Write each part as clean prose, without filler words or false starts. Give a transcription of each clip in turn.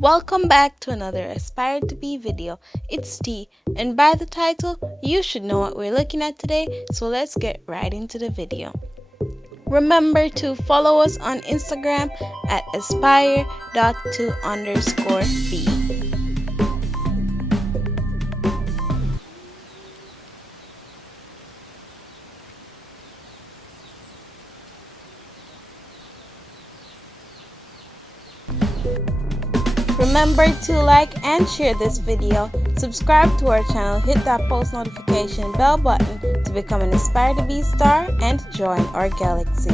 Welcome back to another Aspire to Be video. It's T, and by the title, you should know what we're looking at today, so let's get right into the video. Remember to follow us on Instagram at aspire.to_be. Remember to like and share this video, subscribe to our channel, hit that post notification bell button to become an Aspire to Be star and join our galaxy.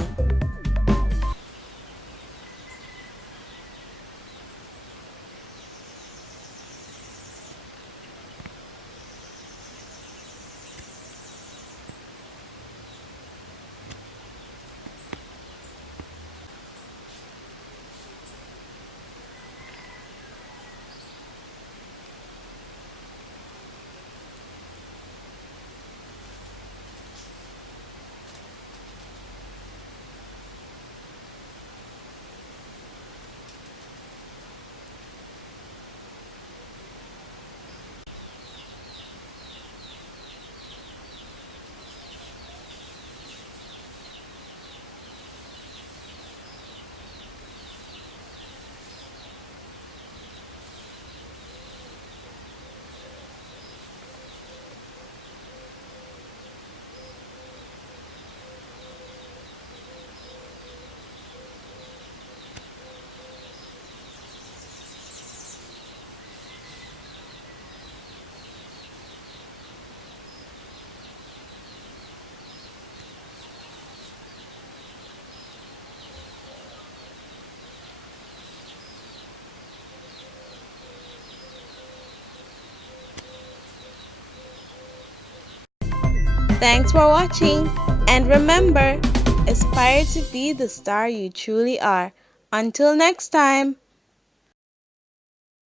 Thanks for watching, and remember, aspire to be the star you truly are. Until next time.